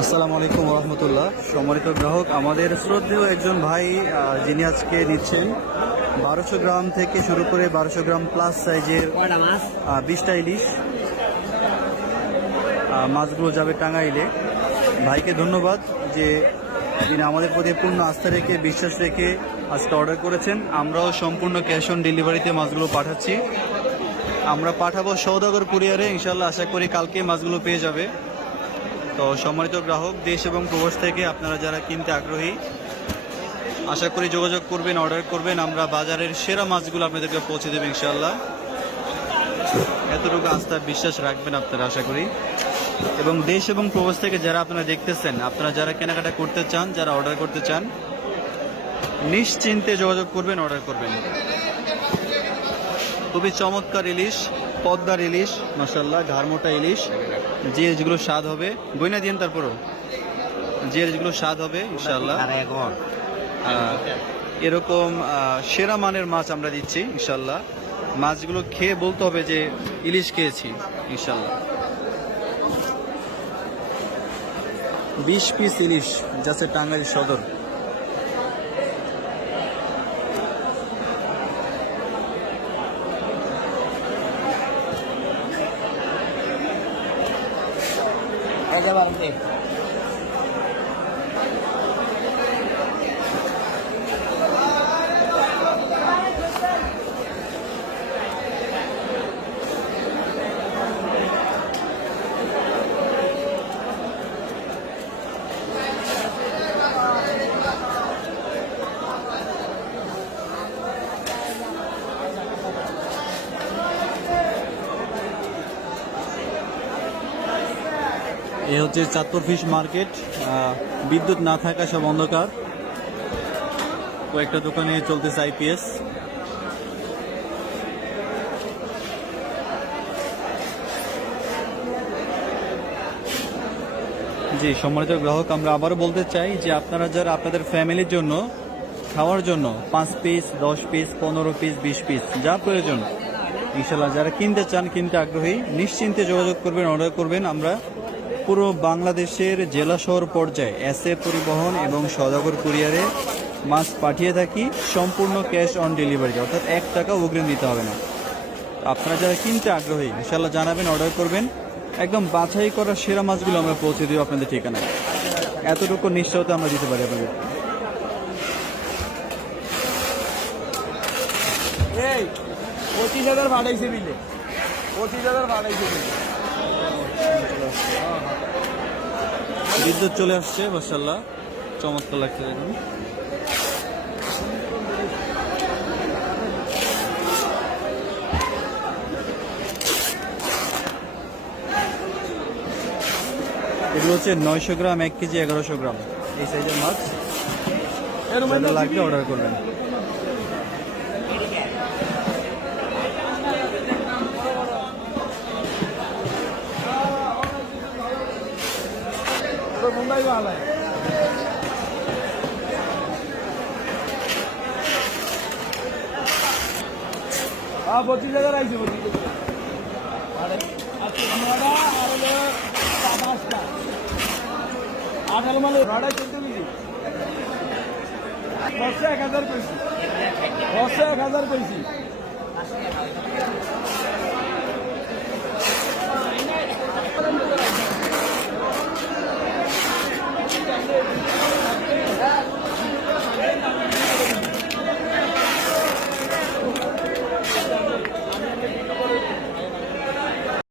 আসসালামু আলাইকুম রহমতুল্লাহ সম্মানিত গ্রাহক আমাদের শ্রদ্ধেয় একজন ভাই যিনি আজকে নিচ্ছেন বারোশো গ্রাম থেকে শুরু করে বারোশো গ্রাম প্লাস সাইজের বিশটা ইলিশ। মাছগুলো যাবে টাঙ্গাইলে। ভাইকে ধন্যবাদ যে তিনি আমাদের প্রতি পূর্ণ আস্থা রেখে, বিশ্বাস রেখে আজকে অর্ডার করেছেন। আমরাও সম্পূর্ণ ক্যাশ অন ডেলিভারিতে মাছগুলো পাঠাচ্ছি। আমরা পাঠাবো সৌদাগর কুরিয়ারে ইনশাল্লাহ আশা করি কালকে মাছগুলো পেয়ে যাবে। তো সম্মানিত গ্রাহক, দেশ এবং প্রবাস থেকে আপনারা যারা কিনতে আগ্রহী, আশা করি যোগাযোগ করবেন অর্ডার করবেন। আমরা বাজারের সেরা মাছগুলো আপনাদেরকে পৌঁছে দেবো ইনশাল্লাহ এতটুকু আস্থা, বিশ্বাস রাখবেন আপনারা, আশা করি। এবং দেশ এবং প্রবাস থেকে যারা আপনারা দেখতেছেন আপনারা যারা কেনাকাটা করতে চান যারা অর্ডার করতে চান নিশ্চিন্তে যোগাযোগ করবেন অর্ডার করবেন। খুবই চমৎকার ইলিশ পদ্মার ইলিশ মাসাল্লাহ ঘাড়মোটা ইলিশ। যে যেগুলো স্বাদ হবে গইনা দিন তারপরও। যে যেগুলো স্বাদ হবে ইনশাল্লাহ এরকম সেরা মানের মাছ আমরা দিচ্ছি ইনশাল্লাহ মাছগুলো খেয়ে বলতে হবে যে ইলিশ খেয়েছি ইনশাল্লাহ বিশ পিস ইলিশ যাচ্ছে টাঙ্গাইল সদর। একেবারে এ হচ্ছে চাঁদপুর ফিশ মার্কেট বিদ্যুৎ না থাকা সব অন্ধকার। কয়েকটা দোকানে চলতেছে আইপিএস জি, সম্মানিত গ্রাহক, আমরা আবারও বলতে চাই যে আপনারা যারা আপনাদের ফ্যামিলির জন্য, খাওয়ার জন্য পাঁচ পিস দশ পিস পনেরো পিস বিশ পিস যা প্রয়োজন ইনশাল্লাহ যারা কিনতে চান, কিনতে আগ্রহী, নিশ্চিন্তে যোগাযোগ করবেন অর্ডার করবেন, আমরা পুরো বাংলাদেশের জেলা শহর পর্যায়ে এ পরিবহন এবং সদাগর কুরিয়ারে মাছ পাঠিয়ে থাকি, সম্পূর্ণ ক্যাশ অন ডেলিভারি, অর্থাৎ এক টাকা অগ্রিম দিতে হবে না। আপনারা যারা কিনতে আগ্রহী ইনশাল্লাহ জানাবেন, অর্ডার করবেন। একদম বাছাই করা সেরা মাছগুলো আমরা পৌঁছে দিব আপনাদের ঠিকানায়। এতটুকু নিশ্চয়তা আমরা দিতে পারি আপনাদের। পঁচিশ হাজার ভাড়াইছে বিলে। পঁচিশ হাজার ভাড়াইছে বিলে। বিদ্যুৎ চলে আসছে মাসাল্লাহ চমৎকার লাগছে দেখুন। এগুলো হচ্ছে নয়শো গ্রাম এক কেজি এগারোশো গ্রাম। এই সাইজের মাছ। লাগবে অর্ডার করবেন। পঁচিশ হাজার আইছে পঁচিশ আঠারো মানে ভাড়া চলতে বুঝি দশশো এক হাজার কইছি দশশো এক হাজার কইছি